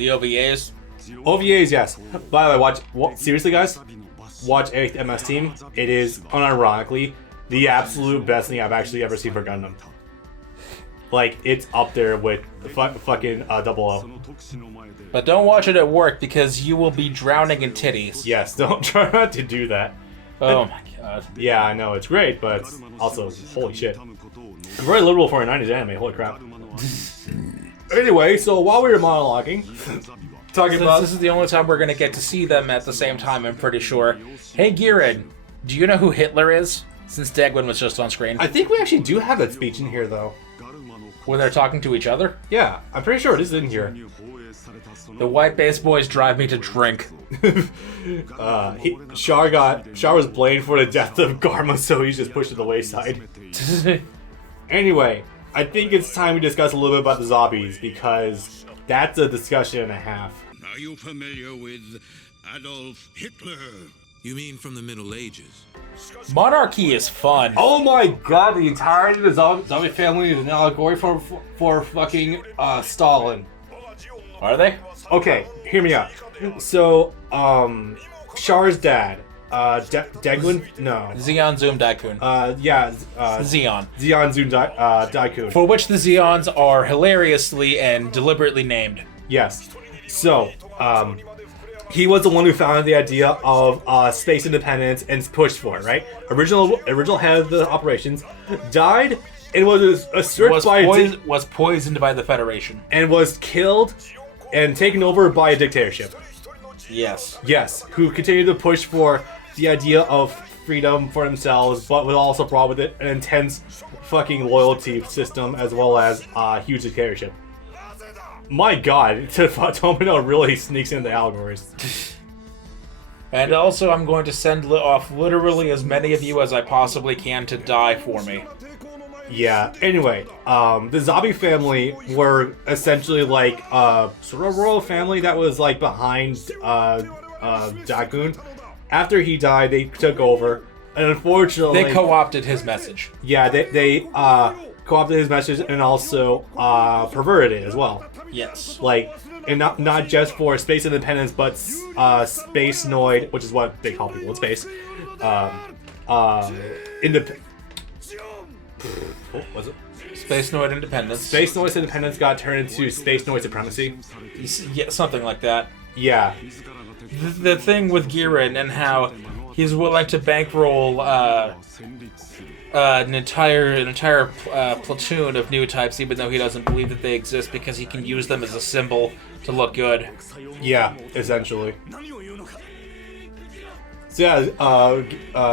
The OVAs? OVAs, yes. By the way, seriously, guys, watch 8th MS Team. It is, unironically, the absolute best thing I've actually ever seen for Gundam. Like, it's up there with fucking Double O. But don't watch it at work because you will be drowning in titties. Yes, don't try not to do that. Oh my god. Yeah, I know, it's great, but it's also, holy shit. Very liberal for a 90s anime, holy crap. Anyway, so while we were monologuing, talking about... This is the only time we're going to get to see them at the same time, I'm pretty sure. Hey, Giren, do you know who Hitler is? Since Degwin was just on screen. I think we actually do have that speech in here, though. Where they're talking to each other? Yeah, I'm pretty sure it is in here. The white base boys drive me to drink. Char was blamed for the death of Garma, so he's just pushed to the wayside. Anyway, I think it's time we discuss a little bit about the Zabis, because that's a discussion and a half. Are you familiar with Adolf Hitler? You mean from the Middle Ages? Monarchy is fun. Oh my god, the entirety of the Zabi family is an allegory for fucking Stalin. Are they? Okay, hear me out. So, Char's dad, Degwin? No. Zeon Zoom Daikun. Yeah. Zeon. Zeon Zoom Daikun. For which the Zeons are hilariously and deliberately named. Yes. So, he was the one who founded the idea of space independence and pushed for it, right? Original head of the operations died and was poisoned by the Federation and was killed and taken over by a dictatorship. Yes. Yes, who continued to push for the idea of freedom for themselves, but would also brought with it an intense fucking loyalty system as well as huge dictatorship. My god, Tomino really sneaks into allegories. And also, I'm going to send off literally as many of you as I possibly can to die for me. Yeah, anyway, the Zabi family were essentially like sort of royal family that was like behind Daikun. After he died, they took over, and unfortunately... They co-opted his message. Yeah, they co-opted his message and also perverted it as well. Yes. Like, and not just for space independence, but space noid, which is what they call people in space. What was it? Space Noid Independence. Space Noid Independence got turned into Space Noid Supremacy. Yeah, something like that. Yeah. The thing with Giren and how he's willing to bankroll an entire platoon of new types, even though he doesn't believe that they exist, because he can use them as a symbol to look good. Yeah, essentially. So yeah,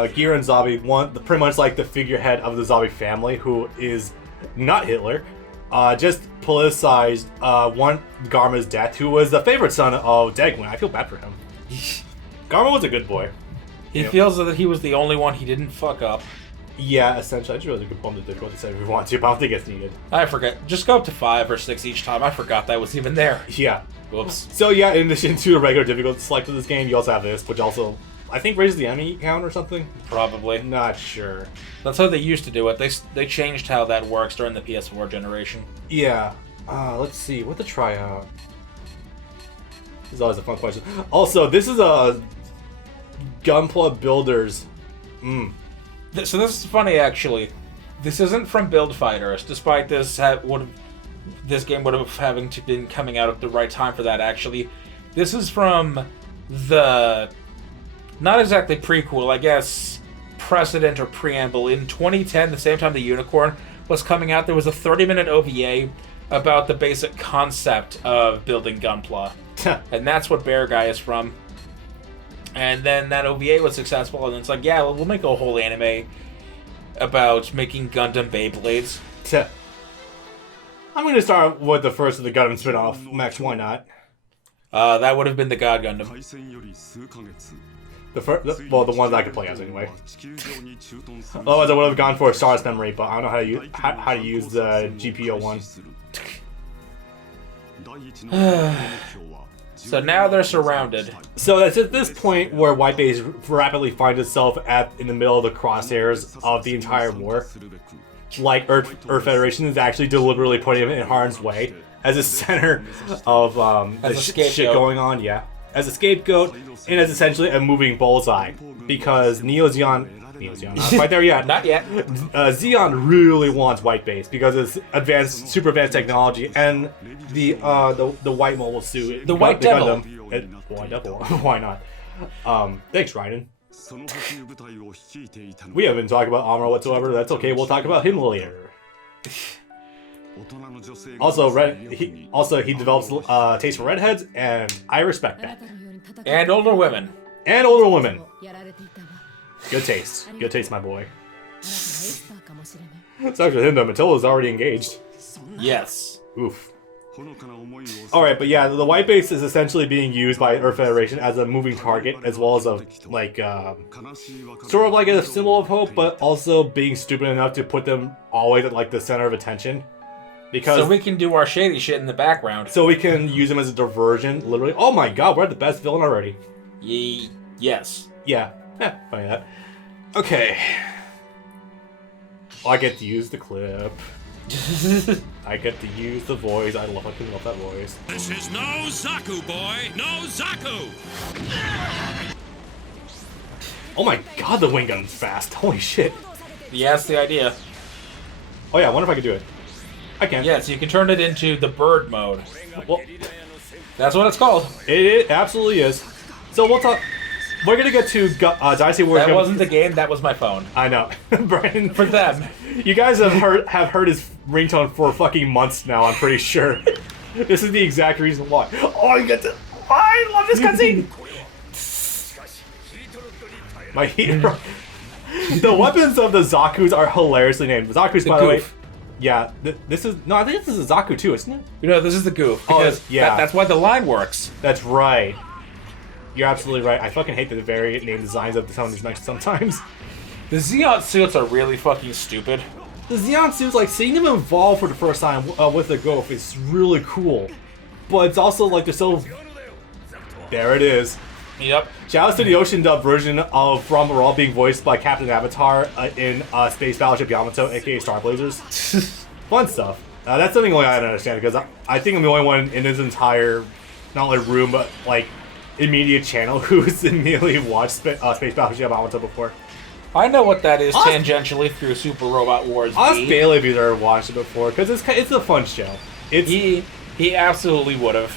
Giren Zabi, pretty much like the figurehead of the Zabi family, who is not Hitler, just politicized one Garma's death, who was the favorite son of Degwin. I feel bad for him. Garma was a good boy. He feels that he was the only one he didn't fuck up. Yeah, essentially. I just realized we could bump the Discord to say if we want to, but I don't think it's needed. I forget. Just go up to 5 or 6 each time. I forgot that was even there. Yeah. Whoops. So yeah, in addition to the regular difficulty select of this game, you also have this, which also, I think, raises the enemy count or something? Probably. Not sure. That's how they used to do it. They changed how that works during the PS4 generation. Yeah. Let's see. What to try out? This is always a fun question. Also, this is a Gunpla Builders. So this is funny, actually. This isn't from Build Fighters, despite this game would have been coming out at the right time for that. Actually, this is from the not exactly prequel, I guess, precedent or preamble. In 2010, the same time the Unicorn was coming out, there was a 30-minute OVA about the basic concept of building Gunpla, and that's what Bear Guy is from. And then that OVA was successful, and it's like, yeah, we'll make a whole anime about making Gundam Beyblades. I'm going to start with the first of the Gundam spin-off. Max, why not? That would have been the God Gundam. The ones I could play as anyway. Otherwise, I would have gone for a Stars Memory, but I don't know how to use the GPO one. So now they're surrounded. So it's at this point where White Base rapidly finds itself in the middle of the crosshairs of the entire war. Like Earth Federation is actually deliberately putting him in harm's way, as a center of the shit going on. Yeah, as a scapegoat and as essentially a moving bullseye because Neozeon, not quite there yet. Not yet. Zeon really wants white base because it's advanced, super advanced technology, and the white mobile suit, the white devil. White devil. Why not? Thanks, Raiden. We haven't talked about Amuro whatsoever. That's okay. We'll talk about him later. Also, he develops taste for redheads, and I respect that. And older women. And older women. Good taste. Good taste, my boy. It's actually him though. Matilla's already engaged. Yes. Oof. Alright, but yeah, the white base is essentially being used by Earth Federation as a moving target, as well as a, like, sort of like a symbol of hope, but also being stupid enough to put them always at, like, the center of attention. Because so we can do our shady shit in the background. So we can use them as a diversion, literally. Oh my god, we're at the best villain already. Yes. Yeah. Funny that. Okay. Oh, I get to use the clip. I get to use the voice. I fucking love that voice. This is no Zaku, boy! No Zaku! Oh my god, the wing gun's fast. Holy shit. Yeah, that's the idea. Oh yeah, I wonder if I can do it. I can. Yes, you can turn it into the bird mode. Well, that's what it's called. It absolutely is. So we'll talk. We're gonna get to Dynasty Warriors. That wasn't the game. That was my phone. I know, Brian. For them, you guys have heard his ringtone for fucking months now. I'm pretty sure. This is the exact reason why. Oh, I get to. I love this cutscene. My hero. The weapons of the Zakus are hilariously named. Zaku's, by the way. Yeah, this is no. I think this is a Zaku too, isn't it? You know, this is the goof. Because yeah, that's why the line works. That's right. You're absolutely right. I fucking hate the variant name designs of some of these knights sometimes. The Zeon suits are really fucking stupid. The Zeon suits, like, seeing them evolve for the first time with the Gof is really cool. But it's also, like, they're so... There it is. Yep. Shout out to the Ocean Dub version of Ramba Ral being voiced by Captain Avatar in Space Battleship Yamato, aka Star Blazers. Fun stuff. That's something only I don't understand, because I think I'm the only one in this entire, not only room, but, like, immediate channel who's immediately watched Space Battleship Yamato before. I know what that is tangentially through Super Robot Wars Us V. Bailey have either watched it before, because it's a fun show. He absolutely would have.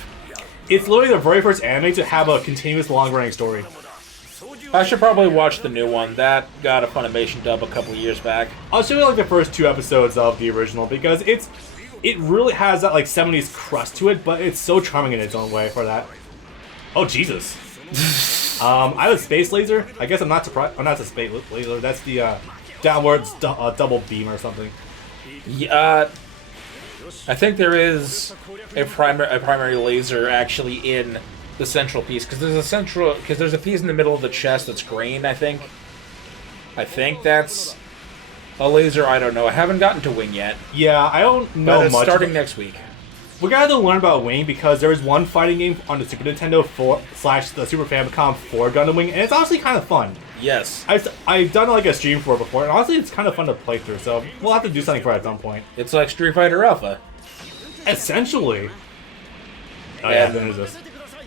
It's literally the very first anime to have a continuous long-running story. I should probably watch the new one. That got a Funimation dub a couple years back. I'll show you like the first 2 episodes of the original, because it really has that like 70s crust to it, but it's so charming in its own way for that. Oh Jesus! I have a space laser. I guess I'm not surprised. I'm not the space laser. That's the downwards double beam or something. Yeah, I think there is a primary laser actually in the central piece because there's a piece in the middle of the chest that's green. I think that's a laser. I don't know. I haven't gotten to Wing yet. Yeah, I don't know but it's much. Starting next week. We gotta learn about Wing because there is one fighting game on the Super Nintendo / the Super Famicom for Gundam Wing, and it's honestly kind of fun. Yes. I've done like a stream for it before, and honestly it's kind of fun to play through, so we'll have to do something for it at some point. It's like Street Fighter Alpha. Essentially. Oh yeah, then there's this.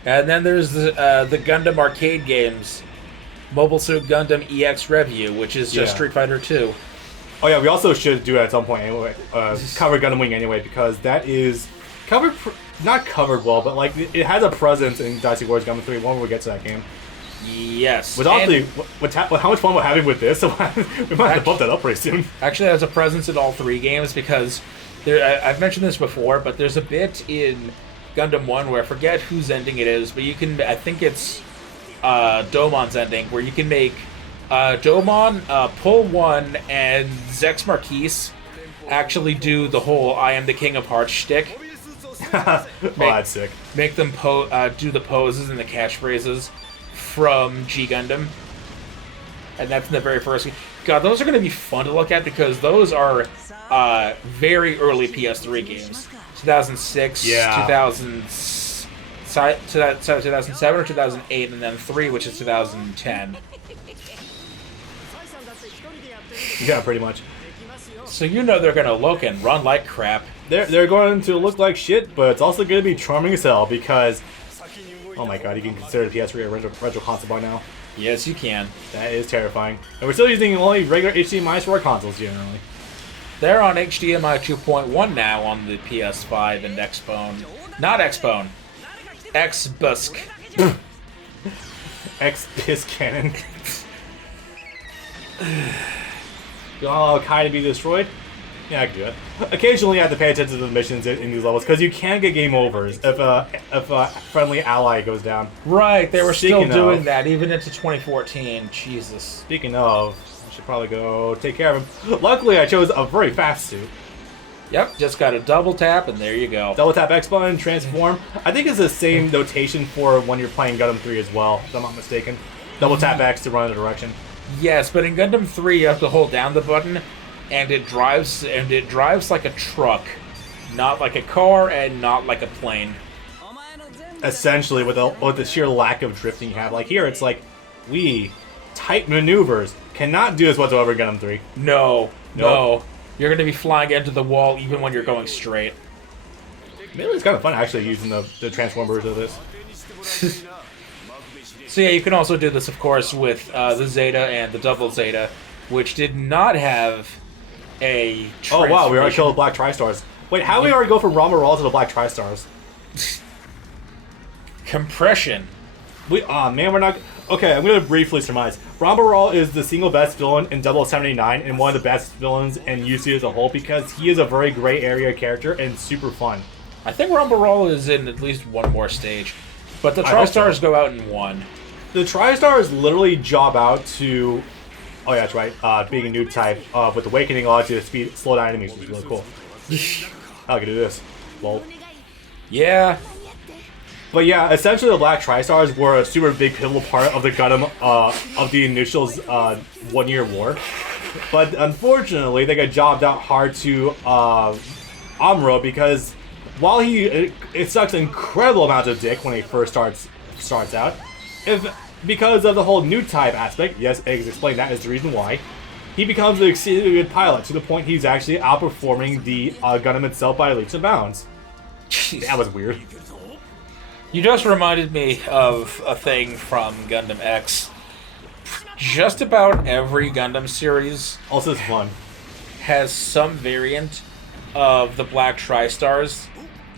And then there's the Gundam arcade games. Mobile Suit Gundam EX Review, which is just Street Fighter 2. Oh yeah, we also should do it at some point anyway. Cover Gundam Wing anyway, because that is... not covered well, but like it has a presence in Dynasty Warriors Gundam 3 when we get to that game. Yes. With honestly, how much fun we're having with this, we might have to bump that up pretty soon. Actually, it has a presence in all 3 games because I've mentioned this before, but there's a bit in Gundam 1 where I forget whose ending it is, but you can, I think it's Domon's ending, where you can make Domon, Pull 1, and Zex Marquise actually do the whole I am the King of Hearts shtick. That's sick. Make them do the poses and the catchphrases from G Gundam. And that's in the very first game. God, those are going to be fun to look at because those are very early PS3 games. 2006, 2007 or 2008, and then 3, which is 2010. Yeah, pretty much. So you know they're gonna look and run like crap. They're going to look like shit, but it's also going to be charming as hell because, oh my god, you can consider the PS3 a retro console by now. Yes, you can. That is terrifying. And we're still using only regular HDMIs for our consoles generally. They're on HDMI 2.1 now on the PS5 and Xbone. Not Xbone. Xbusk. X-Piss Cannon. You allow Kai to be destroyed? Yeah, I can do it. Occasionally, you have to pay attention to the missions in these levels because you can get game overs if a friendly ally goes down. Right, they were still Speaking doing of- that even into 2014. Jesus. Speaking of, I should probably go take care of him. Luckily, I chose a very fast suit. Yep, just got a double tap and there you go. Double tap X button, transform. I think it's the same notation for when you're playing Gundam 3 as well, if I'm not mistaken. Double tap X to run in a direction. Yes, but in Gundam 3 you have to hold down the button and it drives like a truck, not like a car and not like a plane. Essentially, with the sheer lack of drifting you have. Like here, it's like, we, tight maneuvers, cannot do this whatsoever in Gundam 3. No. Nope. You're going to be flying into the wall even when you're going straight. Maybe it's kind of fun actually using the transform version of this. So yeah, you can also do this, of course, with the Zeta and the Double Zeta, which did not have a Oh wow, we already transformation. killed the Black Tri-Stars. Wait, how do we already go from Ramba Ral to the Black Tri-Stars? Compression. Man, we're not... Okay, I'm going to briefly surmise. Ramba Ral is the single best villain in 079 and one of the best villains in UC as a whole because he is a very gray area character and super fun. I think Ramba Ral is in at least one more stage, but the I hope so. Tri-Stars go out in one. The Tri-Stars literally job out to... Oh yeah, that's right. Being a noob type, with Awakening allows you to slow down enemies, which is really cool. I can do this. Lol. Yeah. But yeah, essentially the Black Tri-Stars were a super big pivotal part of the Gundam, of the initials 1 year war. But unfortunately, they got jobbed out hard to Amuro because while it sucks incredible amounts of dick when he first starts out, because of the whole new type aspect, yes, Eggs explained that is the reason why, he becomes an exceedingly good pilot to the point he's actually outperforming the Gundam itself by leaps and bounds. Jeez. That was weird. You just reminded me of a thing from Gundam X. Just about every Gundam series Also, it's fun. has some variant of the Black Tri-Stars,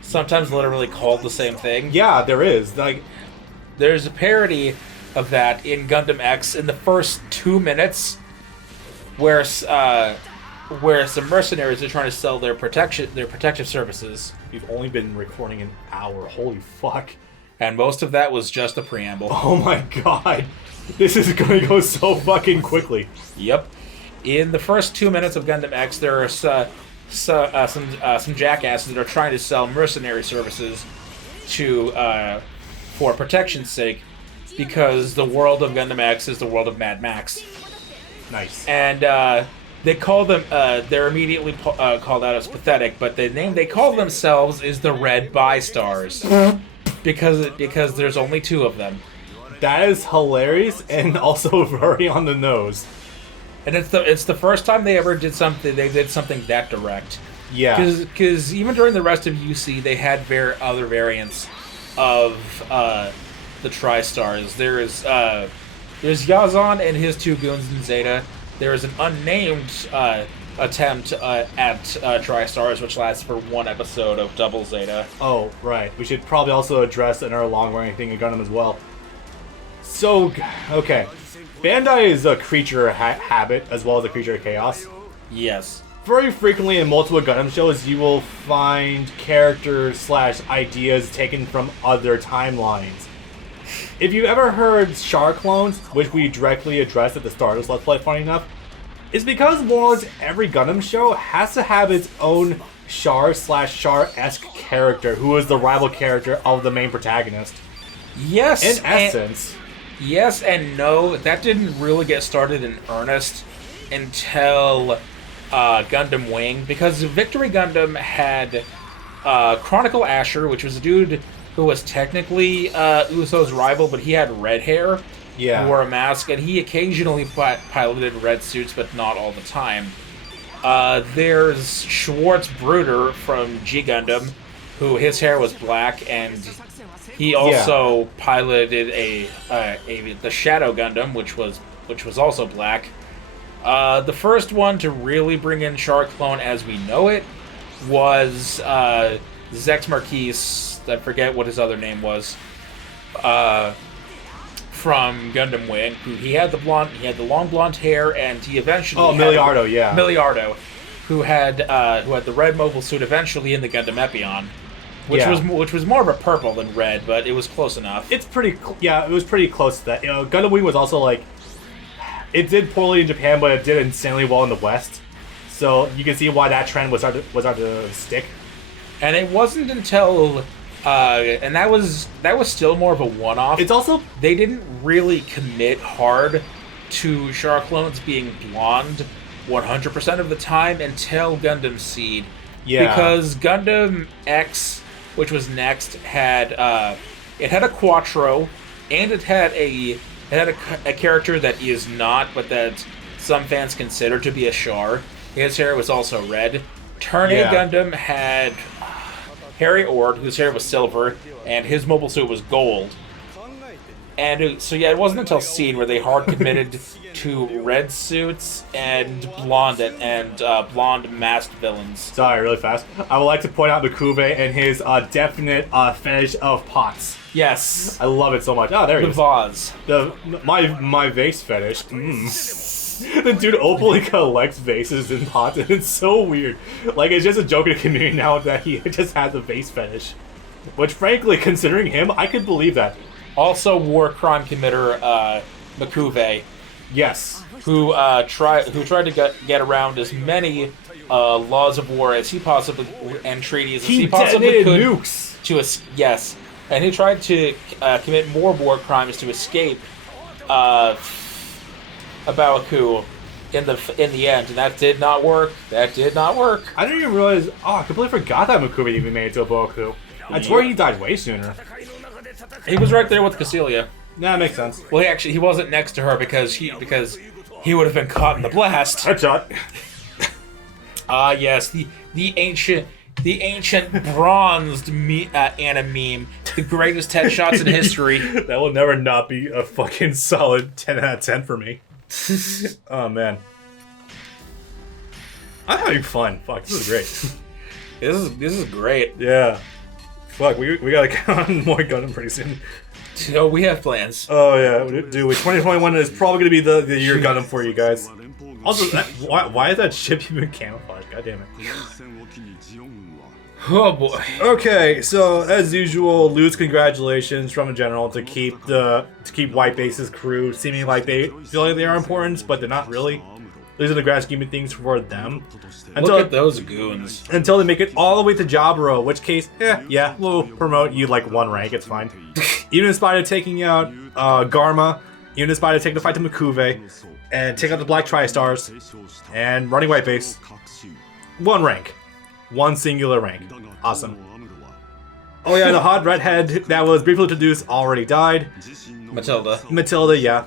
sometimes literally called the same thing. Yeah, there is. Like, There's a parody of that in Gundam X in the first 2 minutes, where some mercenaries are trying to sell their protective services, we've only been recording an hour. Holy fuck. and most of that was just a preamble. Oh my god. This is going to go so fucking quickly. Yep. In the first 2 minutes of Gundam X, there are some jackasses that are trying to sell mercenary services for protection's sake, because the world of Gundam X is the world of Mad Max. Nice. And they call them, they're immediately called out as pathetic, but the name they call themselves is the Red Bi-Stars. because there's only 2 of them. That is hilarious and also very on the nose. And it's the first time they ever did something that direct. Yeah. Because even during the rest of UC, they had other variants of the Tri-Stars. There's Yazan and his 2 goons in Zeta. There is an unnamed attempt at Tri-Stars, which lasts for 1 episode of Double Zeta. Oh, right. We should probably also address another long-running thing in Gundam as well. So, okay. Bandai is a creature of habit as well as a creature of chaos. Yes. Very frequently in multiple Gundam shows, you will find characters / ideas taken from other timelines. If you've ever heard Char clones, which we directly addressed at the start of this Let's Play, funny enough, it's because more or less every Gundam show has to have its own Char / Char-esque character who is the rival character of the main protagonist. Yes. In essence. Yes and no. That didn't really get started in earnest until Gundam Wing, because Victory Gundam had Chronicle Asher, which was a dude who was technically Uso's rival, but he had red hair, Yeah. wore a mask, and he occasionally piloted red suits, but not all the time. There's Schwartz Bruder from G Gundam, who his hair was black, and he also piloted the Shadow Gundam, which was also black. The first one to really bring in Char clone as we know it was Zex Marquise. I forget what his other name was. From Gundam Wing, who he had the long blonde hair, and he eventually Miliardo, who had the red mobile suit eventually in the Gundam Epion, which was more of a purple than red, but it was close enough. It's pretty, it was pretty close to that. You know, Gundam Wing was also like, it did poorly in Japan, but it did insanely well in the West. So you can see why that trend was hard to stick. And it wasn't until. And that was still more of a one-off. It's also... They didn't really commit hard to Char clones being blonde 100% of the time until Gundam Seed. Yeah. Because Gundam X, which was next, had a Quattro, and it had a character that is not, but that some fans consider to be a Char. His hair was also red. Turn A Gundam had... Harry Ord, whose hair was silver, and his mobile suit was gold. And it wasn't until Seed where they hard committed to red suits and blonde masked villains. Sorry, really fast. I would like to point out Mikube and his definite fetish of pots. Yes. I love it so much. Oh, there he is. The vase. My vase fetish. The dude openly collects vases and pots, and it's so weird. Like, it's just a joke in the community now that he just has a vase fetish. Which, frankly, considering him, I could believe that. Also, war crime committer Mikube. Yes. Who tried to get around as many laws of war as he possibly and treaties as he possibly could. Nukes. Yes, and he tried to commit more war crimes to escape. Baoku in the end, and that did not work. I didn't even realize. Oh, I completely forgot that Mikube even made it to a Baoku. I swear he died way sooner. He was right there with Casilia. Yeah, that makes sense. Well, he wasn't next to her because he would have been caught in the blast. Headshot. Yes, the ancient bronzed Anna meme, the greatest headshots in history. That will never not be a fucking solid 10 out of 10 for me. Oh man, I'm having fun. Fuck, this is great. This is great. Yeah. Fuck, we gotta count on more Gundam pretty soon. So we have plans. Oh yeah, dude. 2021 is probably gonna be the year Gundam for you guys. Also, why is that ship even camouflaged? God damn it. Oh boy. Okay, so as usual, Lu's congratulations from a general to keep White Base's crew seeming like they feel like they are important, but they're not really. These are the grand scheme of things for them. Look at those goons. Until they make it all the way to Jaburo, which case, we'll promote you like one rank, it's fine. Even in spite of taking out Garma, even in spite of taking the fight to Mikube, and taking out the Black Tri-Stars, and running White Base, one rank. One singular rank. Awesome. Oh yeah, the hot redhead that was briefly introduced already died. Matilda, yeah.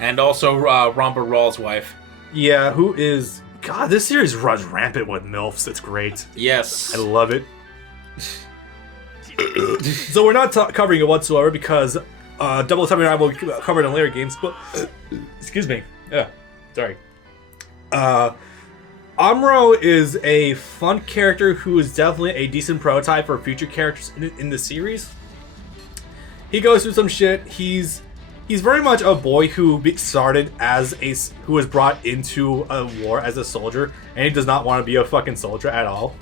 And also Ramba Ral's wife. Yeah, who is... God, this series runs rampant with MILFs. It's great. Yes. I love it. So we're not covering it whatsoever because Double Time and I will cover it in later games, but... Excuse me. Yeah, sorry. Amuro is a fun character who is definitely a decent prototype for future characters in the series. He goes through some shit. He's very much a boy who started who was brought into a war as a soldier, and he does not want to be a fucking soldier at all.